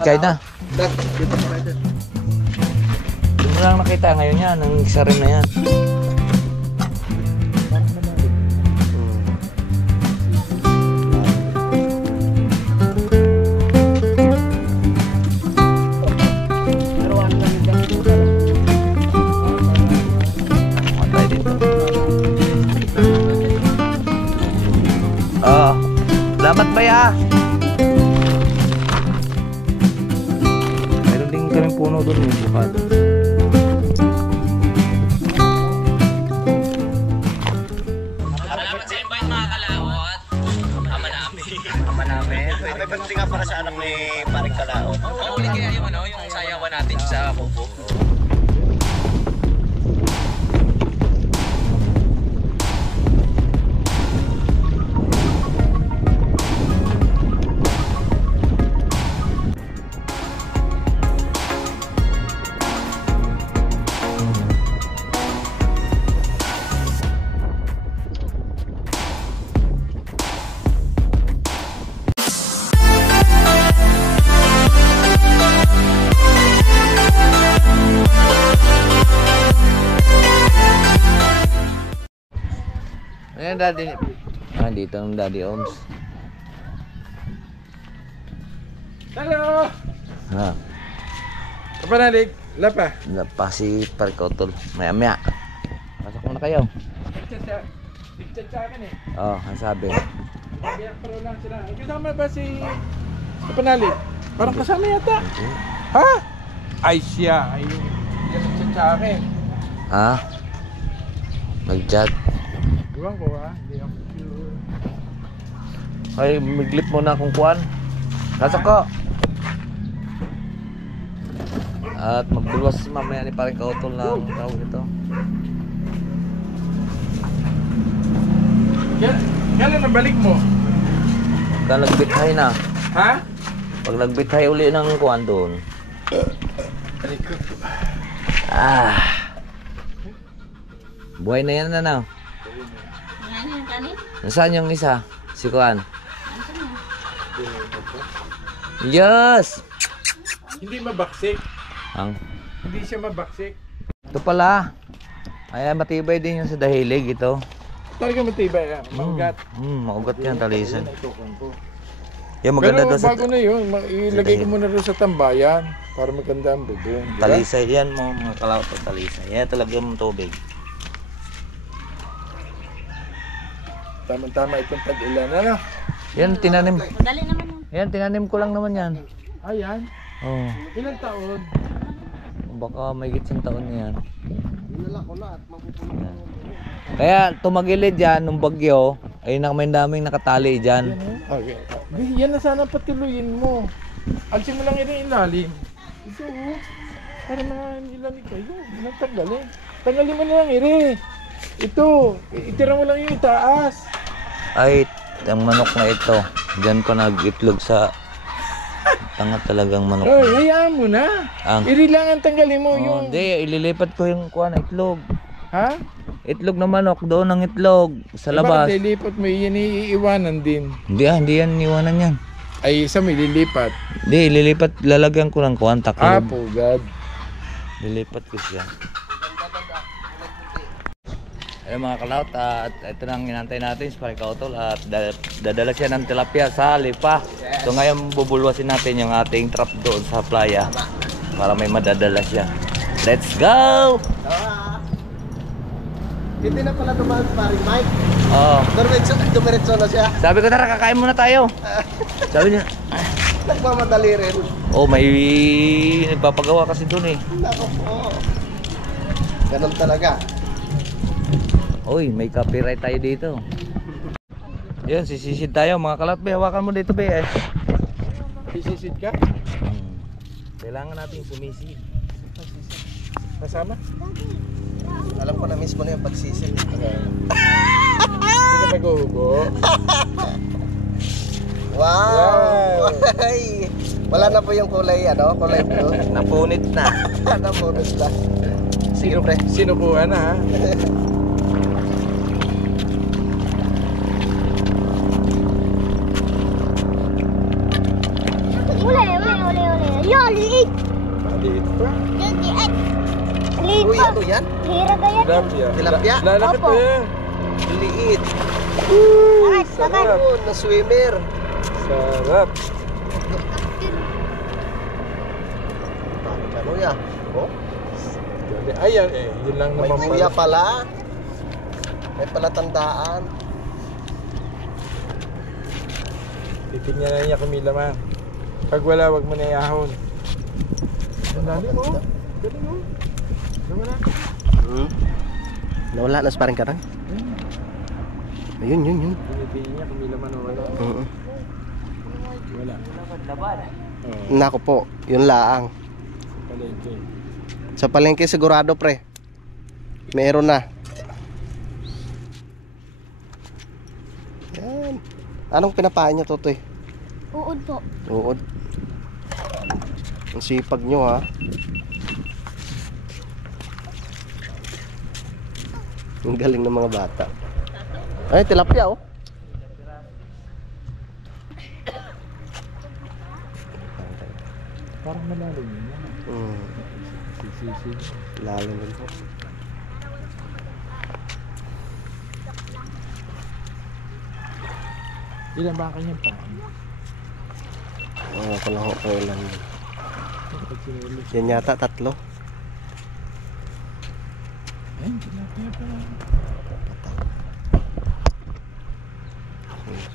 China. Doon lang nakita ngayon yan, ang isa rin na yan. Matay dito. Oh, salamat ba ya? Meron din kaming puno doon yung bukad. Salamat sa invite mga kalawot. Ama namin. May banting nga para sa anak ni Paring Kalao. Oo, ulit kaya yung sayawan natin sa kubo. Ayan daddy. Ah, dito ang daddy Oms. Hello! Ha, Kapanalig, lapa. pa si Parkotol. Maya. Pasok muna kayo. Nagtsatsakan eh. Oh, ang sabi. Biyak pero lang sila. Kasama ba si Kapanalig? Parang kasama yata. Ha? Ay siya. Ay yung nagtsatsakan. Ha? Nag-chat. Iwan ko ha. Hindi ako sure. Ay, miglip muna kung kuan. Pasok ko. At magbulwas mamaya ni Paring Kautol na ang tawag ito. Kailan ang balik mo? Pagka nagbithay na. Ha? Pag nagbithay uli ng kuan doon. Ah. Buhay na yan na na. Nasaan yung isa? Si kuan? Yes! Hindi mabaksik. Ang Hindi siya mabaksik. ito pala. Ay, matibay din yung sa dahilig ito. Talaga matibay yan. Manggat. Maugat yan, talisan. Itukan ko. Yung maganda Pero doon sa bago na yun, ilagay ko muna doon sa tambayan para maganda ang bubong. Diba? talisay. Yan mo, mga kalawat ng talisay. Yan talaga yung tubig. Tama-tama itong tag-ilan. Ano? Yan, tinanim. Madali naman yun. Yan, tinanim ko lang naman yan. Ayan. Oh, Ilang taon? baka may gitsang taon na yan. Yan. Kaya tumagilid yan, nung bagyo, ay may daming nakatali dyan. Okay. Yan na sana patuloyin mo. Alsin mo lang yun yung ilalim. Ito oh. Para mga ilalim kayo. Nagtanggalin. Tanggalin mo na lang iri. Ito. Itira mo lang yung itaas. Ay, ang manok na ito. Diyan ko nag-itlog sa tanga talagang manok. Ay, hayaan mo na. Iri lang ang tanggalin mo yung... Hindi, ililipat ko yung kuha na itlog. Ha? Itlog na manok, doon ang itlog sa labas. Bakit lilipat mo yan iiwanan din? Hindi yan iwanan yan. Ay, isa may lilipat. Hindi, ililipat, lalagyan ko ng kuha, taklob. Pugad. Lilipat ko siya. Ayun mga kalawt, at ito na ang inantay natin sa Paring Kautol at dadala siya ng tilapia sa lipa. So ngayon bubulwasin natin yung ating trap doon sa playa para may madadala siya. Let's go! Hindi na pala dumaan si Paring Mike. Oh, Dumiretso na siya. sabi ko tara kakain muna tayo. Sabi niya, Nagmamadali rin. oh may nagpapagawa kasi doon eh. Nako po. Ganun talaga. Uy, may copyright tayo dito. Yan, sisisid tayo mga kalawt. Be, hawakan mo dito be eh. Sisisid ka? Kailangan natin sumisid. Kasama? Alam ko na mismo na yung pagsisid. Hindi ka nag-uhugo. Wow! Ay, wala na po yung kulay, kulay blue. Napunit na. Napunod na. Sige pre. Sinukuha na ha. Uli. maliit. Maliit pa. Yan, liit. Liit Uy, pa. ano yan? Hira ka yan. Tilapia. Tilapia? Lalaki pa Opo. yan. Liit. Bakit? Bakit? Sarap. Na swimmer. Sarap. Parang ano ya? Oh, Dali. Ayan eh. Yun lang may naman kuya pala. pala. May palatandaan. Titignan na niya kung may laman. Pag wala, wag mo na iahon. Ang lalim mo. Galing mo. Nawala. Nawala na sparring ka na? Ayun, yun. Tinitingnan niya kung may laman o wala. Wala. Oo. Nako po, yun laang. Palengke. Sa palengke sigurado pre. Meron na. Yan. Anong pinapain niyo, Totoy? Uod po. Uod. Ang sipag nyo ha. Ang galing ng mga bata. Ay, tilapia oh. Parang malalim yun. Sisi. Lalim din po. Ilan ba ang kanyang pain? Ko lang kung ilan yun. Pag sinulit. Yan yata 3. Ayun, tilapia pa.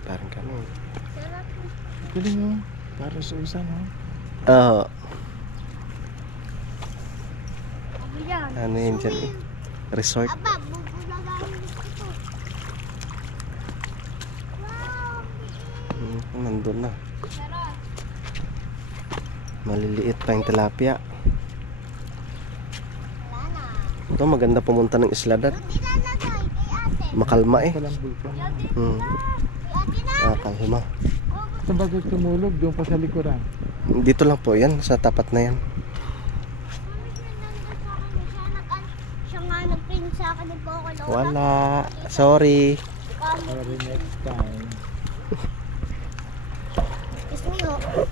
Parang kami. Galing mo. Para sa isa, no? Ano yan? Ano yun dyan eh? Resort. Aba, bubulagahin ko to. Wow! Nandun na. Sarap. Maliliit pa yung tilapia. Wala na. Ito maganda pumunta ng isla dad. Hindi lalagay kay ate. Makalma eh. Walang bulkan. Kay ate na. Makalma. Saan ba tumulog? Doon pa sa likuran. Dito lang po yan. Sa tapat na yan. Siya nga nag-print sa akin ng Poco Lola. Wala. Sorry. Sorry, next time. Kiss me, oh.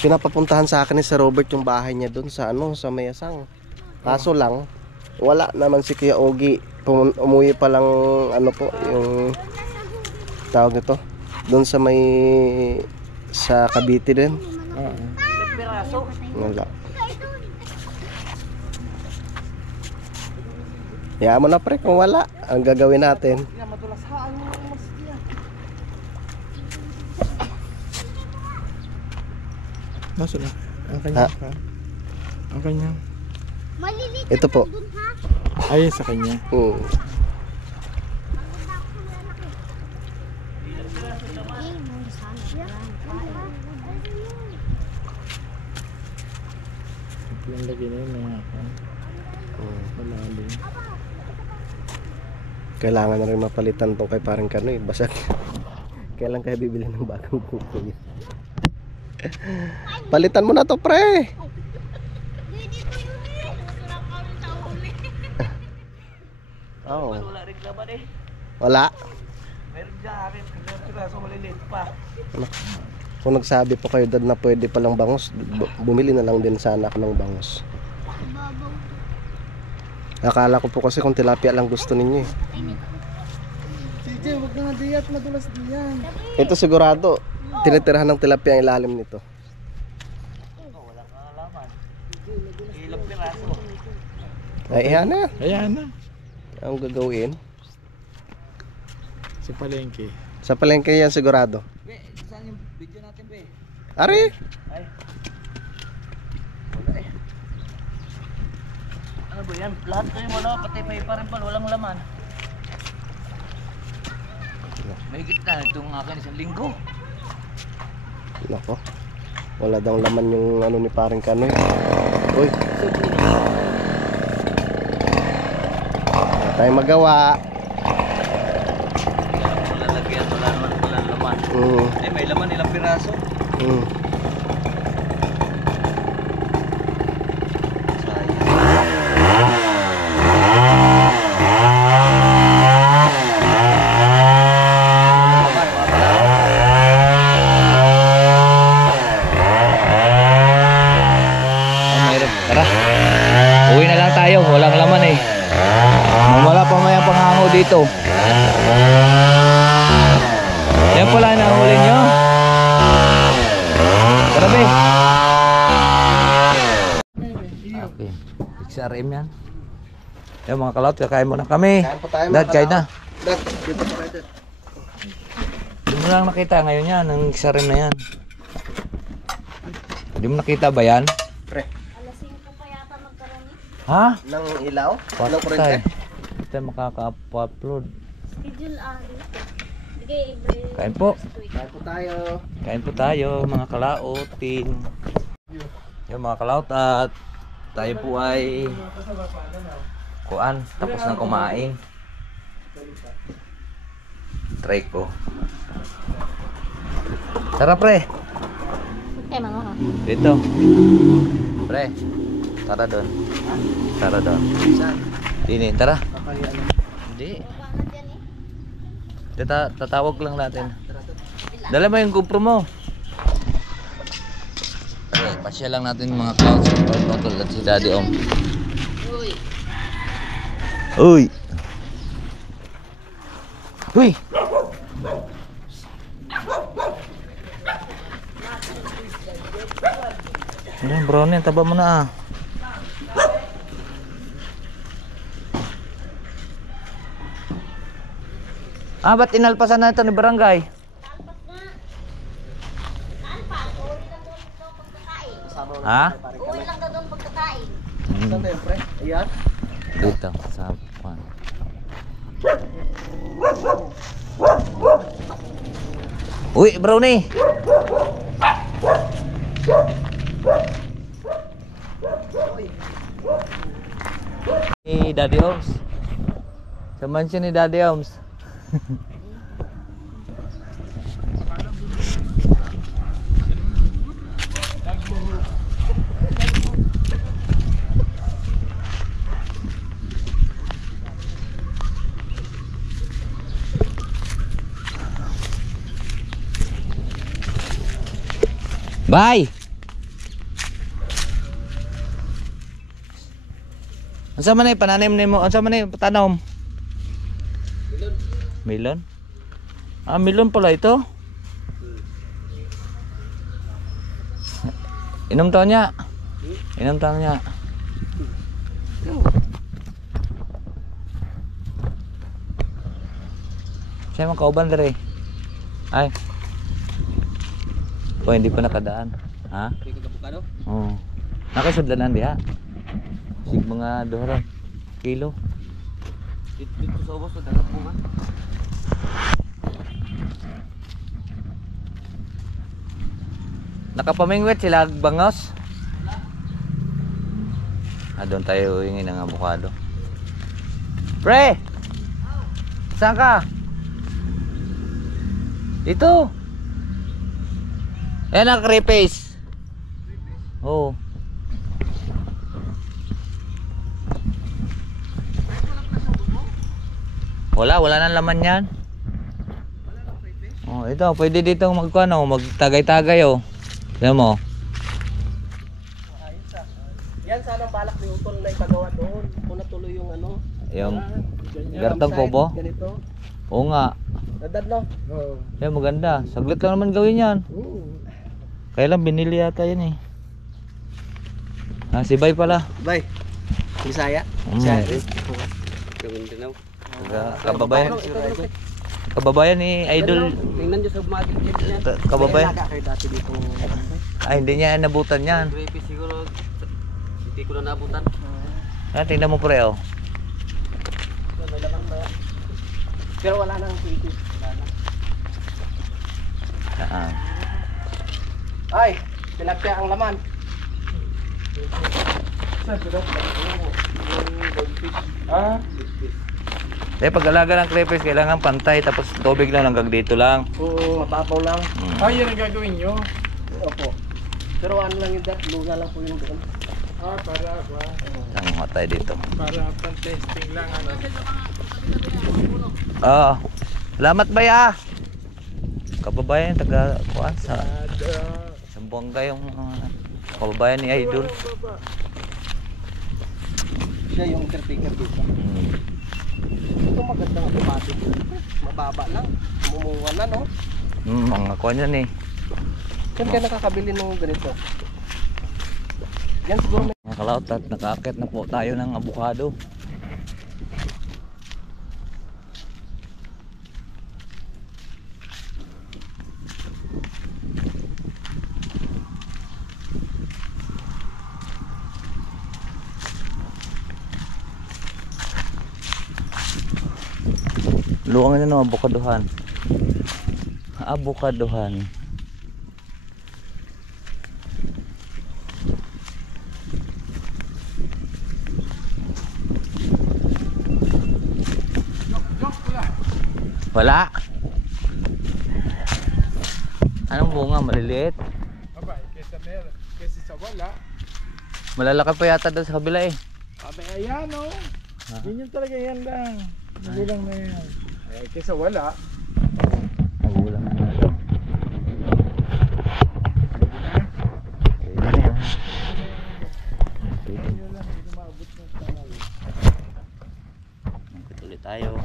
Pinapapuntahan sa akin ni Sir Robert yung bahay niya doon sa sa Mayasang. Kaso lang, wala naman si Kuya Ogie. Umuwi pa lang yung tawag nito. Doon sa sa Cavite din. Oo. Wala. Hayaan mo na pre kung wala. Ang gagawin natin. Nasa na? Ang kanya ka? Ang kanya? Maliliit Ito po. dun, ha? Ay, sa kanya. Yung lagi na yun mga malalim. Kailangan na rin mapalitan to kay parang kano eh. Basag. Kailan kaya bibili ng bagong buko yun? Palitan mo na to pre. Oh. Wala rin laban eh. Wala. Meron dyan, piraso maliliit pa. Kung nagsabi po kayo dad na pwede palang bangus, bumili na lang din sana ako ng bangus. Akala ko po kasi kung tilapia lang gusto ninyo eh. CJ, huwag ka nga diyat, madulas diyan. Ito sigurado, tinitirahan ng tilapia ang ilalim nito. Wala kang alaman. Ilang piraso. Ay, iyan na. Ayan na. Ang gagawin. Sa palengke. Sa palengke yan sigurado. Be, saan yung video natin, be? Ari! Ay. Wala eh. Ano ba yan? Lahat kayo wala, pati pa rin pala, walang laman. May gitna itong akin isang linggo. Nako. Wala daw laman yung ano ni paring Kanoy. Uy. Wala tayong magawa. Wala lagyan, wala naman walang laman. Eh, may laman ilang piraso. Tara. Uwi na lang tayo. Walang laman eh. Wala pa may pangango dito. Yan pala nahuli nyo. Tara be. Okay. XRM yan. Yan mga kalot, kakain muna kami. Kain po tayo, mga Dad, kain na. Dad, dito po tayo. Hindi mo lang nakita ngayon yan, ang XRM na yan. Hindi mo nakita ba yan? Pre, Alas 5 pa yata magkaroon eh. Ha? ng ilaw? Ilaw ko rin Patay. eh. Hindi tayo makaka-upload. Schedule Bigay every Kain po. week. Kain po tayo. Kain po tayo mga kalautin. Yung mga kalaut at tayo po ay kuan tapos na kumain. Try ko. Tara pre. Mama. Dito. Pre. Tara doon. Tara doon. Saan? Dini, tara. Kakaya ano? Hindi. Bangat yan eh. Tatawag lang natin. Dala mo yung GoPro mo. Okay, pasya lang natin mga clouds. Totol at si Daddy Om. Uy! Uy! Ayan, brownie, taba mo na ah. Ah, ba't inalpasan na ito ni Barangay? Kasama mo Ha? na pare Uwi kami. lang daw doon pagkakain. Saan tayo, pre? Ayan. Dito, sa pan. Uy, brownie! Ni Daddy Oms. Sa mansion ni Daddy Oms. Bye. Unsa man ay pananim nimo? Unsa man ay patanom? Melon. Ah, melon pala ito. Inom taon niya. Inom taon niya. Siya makauban dere. Ay. O hindi pa nakadaan. Ha? Hindi ko kabukado. Oo. Nakasudlanan diha. Sig mga 2 kilo. Dito sa ubos, dagat mo nga. Nakapamingwit sila bangos. Ah, doon tayo huwingin ng avocado. Pre! Saan ka? Dito. Ayan ang crepace. Oo. Wala nang laman yan. Oh, ito, pwede dito magkuano, magtagay-tagay oh. Tignan mo. Ayos ah. Yan sana ang balak ni Utol na ipagawa doon. Kung natuloy yung ano. Yung gartong kubo. Ganito. Oo nga. Nadad no? Oo. Yan maganda. Saglit lang naman gawin yan. Oo. Kaya lang binili yata yan eh. Ah, si Bay pala. Bye. Bisaya. Mm. Yung Mindanao. Kababayan. Kababayan ni Idol. Tingnan nyo sa mga dikit niya. Kababayan. Kayo dati dito. Ay, hindi niya nabutan yan. Creepy siguro. Hindi ko na nabutan. Ah, tingnan mo pre oh. May laman ba? Pero wala nang creepy. Wala na. Ah. Ay, tilapia ang laman. Saan sila? Ah? Eh, pag-alaga ng crayfish, kailangan pantay, tapos tubig lang hanggang dito lang. Oo, mapapaw lang. Ah, yan ang gagawin nyo? Opo. Pero ano lang yung dat, luga lang po yung doon. Ah, para ba? Ang matay dito. Para pan-testing lang ano. Oo. Salamat ba ya? Kababayan, taga kuan sa Ada. Sambuanga yung kababayan ni Idol. Baba. Siya yung caretaker dito. Ito magandang automatic. Mababa lang. Mumunga na, no? Mga kuwan yan eh. Saan ka nakakabili ng ganito? Yan siguro may... Mga kalaot at nakaakit na po tayo ng avocado. Luwangan na ng avocadohan. Avocadohan. Wala. Anong bunga? Maliliit? Aba, kesa sa wala. Malalaki pa yata doon sa kabila eh. Aba, ayan o. Yun yung talaga yan lang. Nagulang na yan. Ay, kesa wala. Nagulang na ito. Pwede na yan. Yun lang, hindi maabot ng tanal. Patuloy tayo.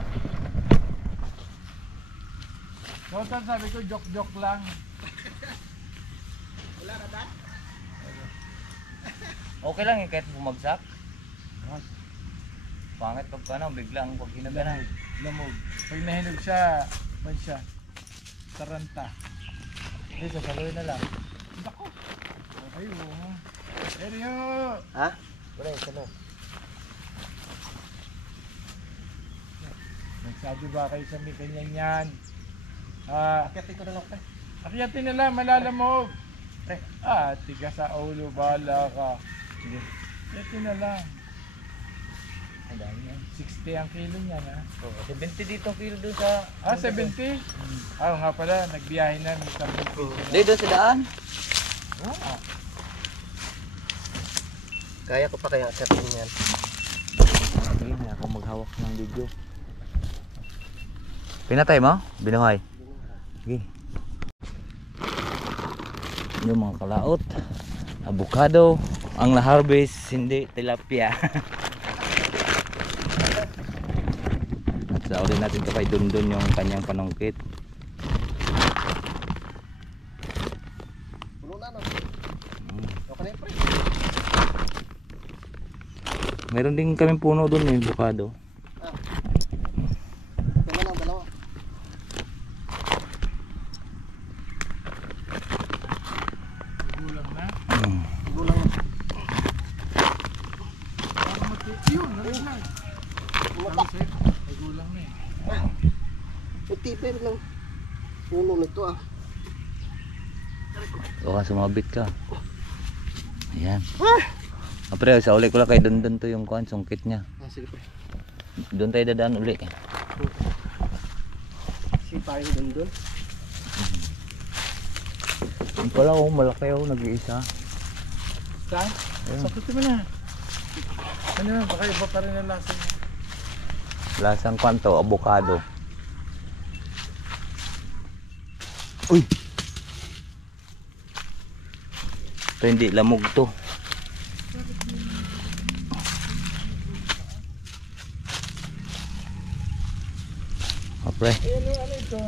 Total sabi ko, joke-joke lang. Okay lang eh kahit bumagsak. Pangit pag ano, biglang pag hinaganan. Lamog. Pag nahinog siya, man siya. Taranta. Dito, saluhin na lang. Nako. Ay, oo. Eryo! Ha? Wala yung salo. Nagsabi ba kayo sa may kanyan yan? Akitin ko na lang, pre. Akyatin na lang, malalamog. Tiga sa ulo, bahala ka. Sige. Akyatin na lang. Ang dami yan. 60 ang kilo niyan, ha? 70 dito kilo doon sa... 70? Oo nga pala, nagbiyahe na. May 10 piso na. Dito sa daan? Kaya ko pa kaya akitin yan. Sige, may ako maghawak ng video. Pinatay mo? Binuhay? Sige. Yung mga kalaot, avocado, ang na-harvest, hindi tilapia. At sa ulit natin ito kay Dundun yung kanyang panungkit. Puno na, no? Okay na yun, pre. Meron din kaming puno doon eh, avocado. Ito na lang, dalawa. Gulang na. Gulang na. Yun, narinig. Umatak. May gulang na eh. Puti pa rin lang. Puno nito, ah. Baka sumabit ka. Ayan. Pre, sa uli ko lang kay Dundun to yung kuhan, sungkit niya. Sige, pre. Doon tayo dadaan uli. Sipahin din doon. Yung pala oh, malaki oh, nag-iisa. Saan? Sakutin mo na. Ano, baka iba pa rin ang lasa niya. Lasang kwanto, avocado. Uy! Ito hindi lamog to. Pre. Ano ito?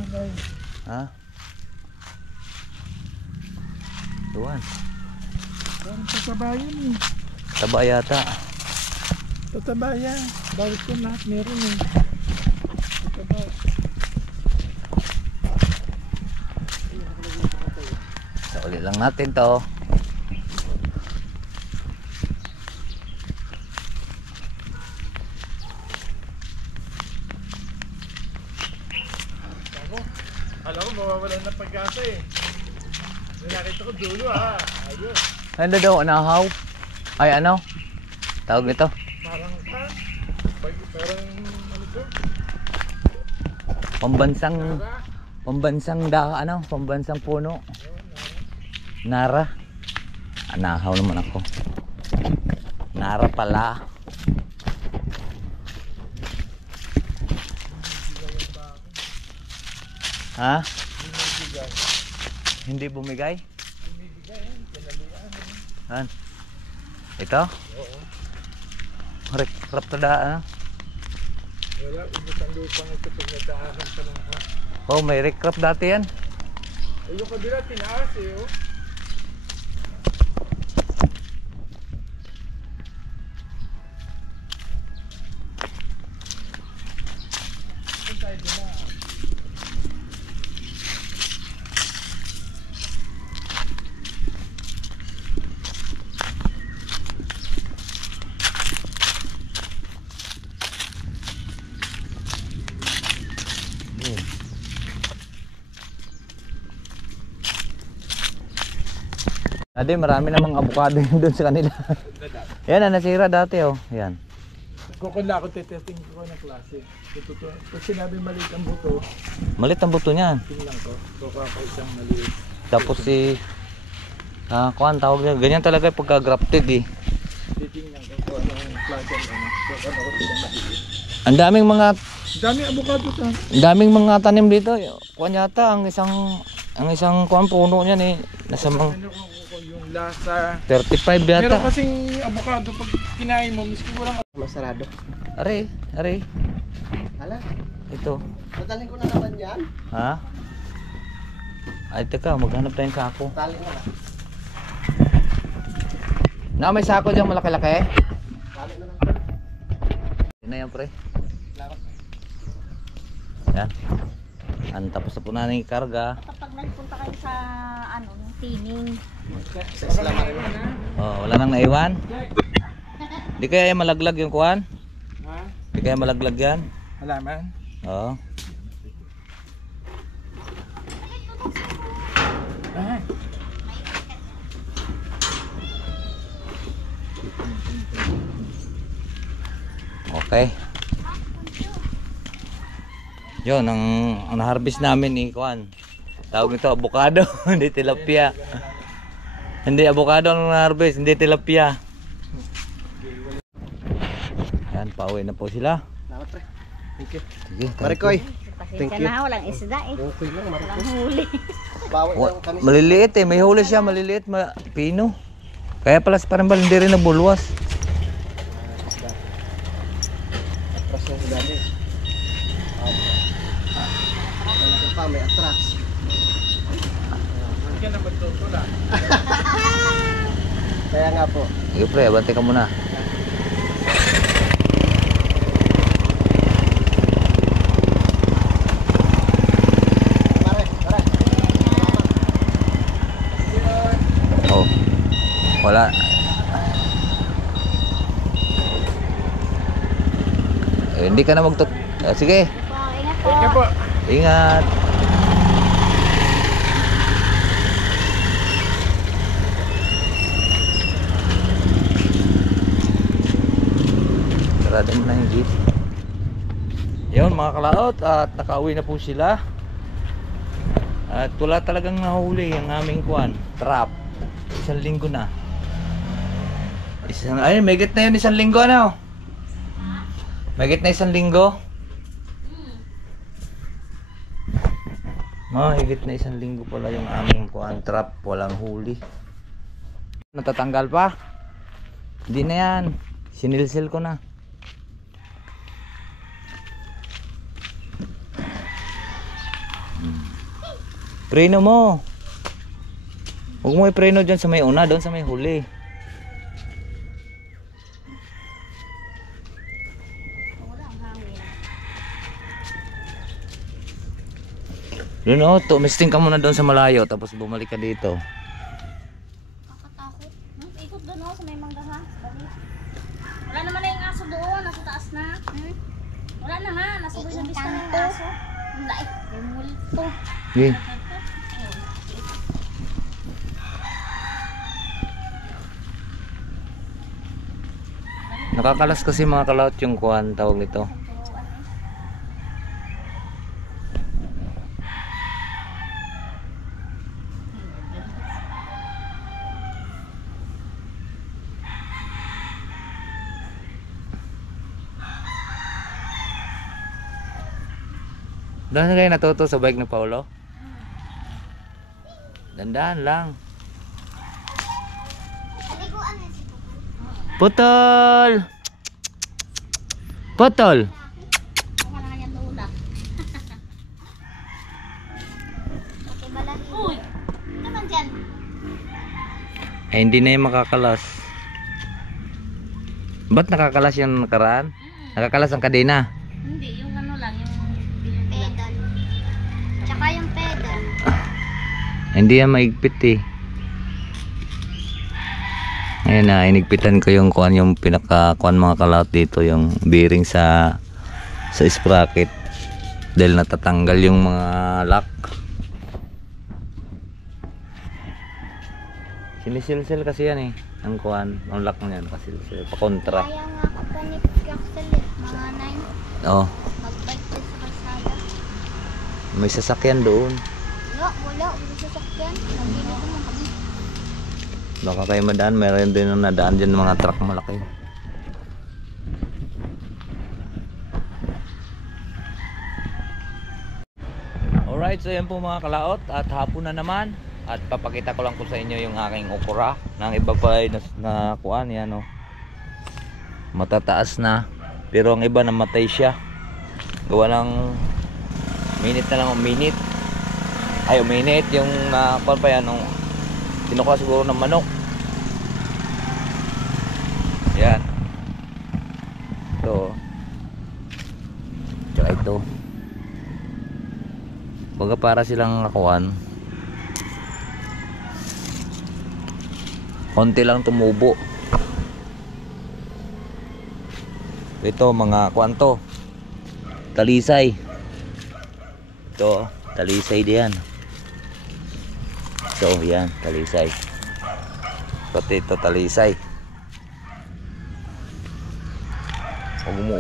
Ha? Tuwan. Parang tatabayan eh. Taba yata. Tatabayan. Bawat ko lahat meron eh. Tatabayan. Sa uli lang natin to. Alam ko mawawalan ng pag-asa eh. May nakita ko dulo ha. Ayun. Ano daw, nahaw? Ay ano? Tawag nito? Parang parang ano to? Pambansang puno. Nara. Nahaw naman ako. Nara pala. Ha? Hindi bumigay? Han? Ito? Crop na daan. Wala, ubos ang lupa ng ito pag nagdaasan pa lang ha. Oh, may recrop dati yan. Ay, yung kabila, tinaas eh, oh. Ade, marami namang avocado yun doon sa kanila. Yan, nasira dati oh. Yan. Kukula ako, testing ko ng klase. Pag sinabi maliit ang buto, Malit ang buto niyan. tingnan ko. Kukuha ko isang maliit. Tapos si kuan tawag niya, ganyan talaga pagka grafted eh. Titingnan ko kung anong klase ang ano. Kukuha ko isang maliit. Ang daming mga Dami avocado ta. tanim dito. Kuan yata ang isang kuan puno niyan eh. Nasa mga Ano kung yung lasa. 35 Meron yata. kasing avocado pag kinain mo, miski walang Masarado. Are. Hala, Ito. dadalhin ko na naman yan. Ha? Ay, teka, maghanap tayong sako. Tali na lang. May sako dyan malaki-laki. Tali na lang. Yun na yan, pre. Salamat. Yan. Tapos na po na ng karga. Kapag nagpunta kayo sa ano, yung tining. Salamat. Oh, wala nang naiwan. Di kaya malaglag yung kuan? ha? Di kaya malaglag yan? Halaman. Oo. Ah, Okay. Yun, ang na-harvest namin ni kuan. Tawag nito avocado, hindi tilapia. Hindi avocado ang na-harvest, hindi tilapia. Yan, pauwi na po sila. Salamat, pre. Thank you. Sige, Marikoy. Thank Pasensya you. na, walang isda eh. Okay lang, Marikoy. Walang huli. Bawi lang kami. Maliliit eh, may huli siya, maliliit, pino. Kaya pala sa parang hindi rin nabulwas. Atras na sa dami. Ano pa, may atras. hindi ka na magtutula. Kaya nga po. Sige pre, abante ka muna. Pare, pare. Oh. Wala. Hindi ka na sige, Wow, ingat po. Thank you po. ingat. Sarado mo na yung gate. Yun mga kalaot, at nakauwi na po sila. At wala talagang nahuli ang aming kuan, trap. Isang linggo na. Ay, may git na yun isang linggo ano? May git na isang linggo? Higit na isang linggo pala yung aming kuan trap, walang huli. Natatanggal pa? Hindi na yan. Sinilsil ko na. Preno mo. Huwag mo i-preno dyan sa may una, doon sa may huli. Doon o, tumisting ka muna doon sa malayo, tapos bumalik ka dito. Nakatakot. Ikot doon oh, sa may manggaha. Wala naman na yung aso doon, nasa taas na. Wala na nga, nasa doon yung bista ng aso. Wala eh, may multo. Okay. Nakakalas kasi mga kalaot yung kuhan, tawag nito. Doon kayo natuto sa bike ng Paulo? Dandan lang. Putol! Potol. Kuha na nga yan tulak. Okay, balahin. Uy! Ano man dyan? Eh, hindi na yung makakalas. Ba't nakakalas yung nakaraan? Nakakalas ang kadena. Hindi, yung ano lang, yung pedal. Tsaka yung pedal. Hindi yan maigpit eh. Ngayon na, inigpitan ko yung kuan, yung pinaka-kuan mga kalaot dito, yung bearing sa sprocket. Dahil natatanggal yung mga lock. Sinisilsil kasi yan eh. Ang kuan, ang lock niyan, kasilsil. Pa-kontra. Kaya nga ako pa ni Axel eh, mga 9. Oo. Mag-bike din sa kalsada. May sasakyan doon. Wala sasakyan. Nagili ko man kami. Baka kayo madaan, mayroon din ang nadaan dyan mga truck malaki. Alright, so yan po mga kalaot at hapon na naman. At papakita ko lang po sa inyo yung aking okra. Nang iba pa ay na kuan yan o. Matataas na. Pero ang iba namatay siya. Gawa ng minute na lang o minute. Ay, minute yung kuan pa yan. Kinukuha siguro ng manok. Yan. Ito. Tsaka ito. Baga para silang nakuhan. Konti lang tumubo. Ito mga kwanto. Talisay. Ito, talisay diyan. So, yan, talisay. Pati ito, talisay.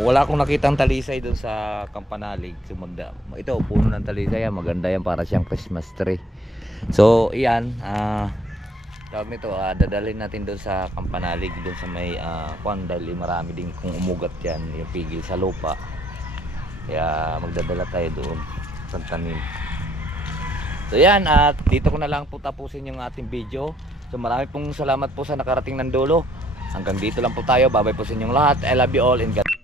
Wala akong nakitang talisay doon sa Kampanalig. So, ito, puno ng talisay. Maganda yan, para siyang Christmas tree. So, iyan. Tawag nito, dadalhin natin doon sa Kampanalig. Doon sa may kwan. Dahil marami din kung umugat yan. Yung pigil sa lupa. Kaya magdadala tayo doon sa tanim. So yan, at dito ko na lang po tapusin yung ating video. So marami pong salamat po sa nakarating ng dulo. Hanggang dito lang po tayo. Bye bye po sa inyong lahat. I love you all and God bless.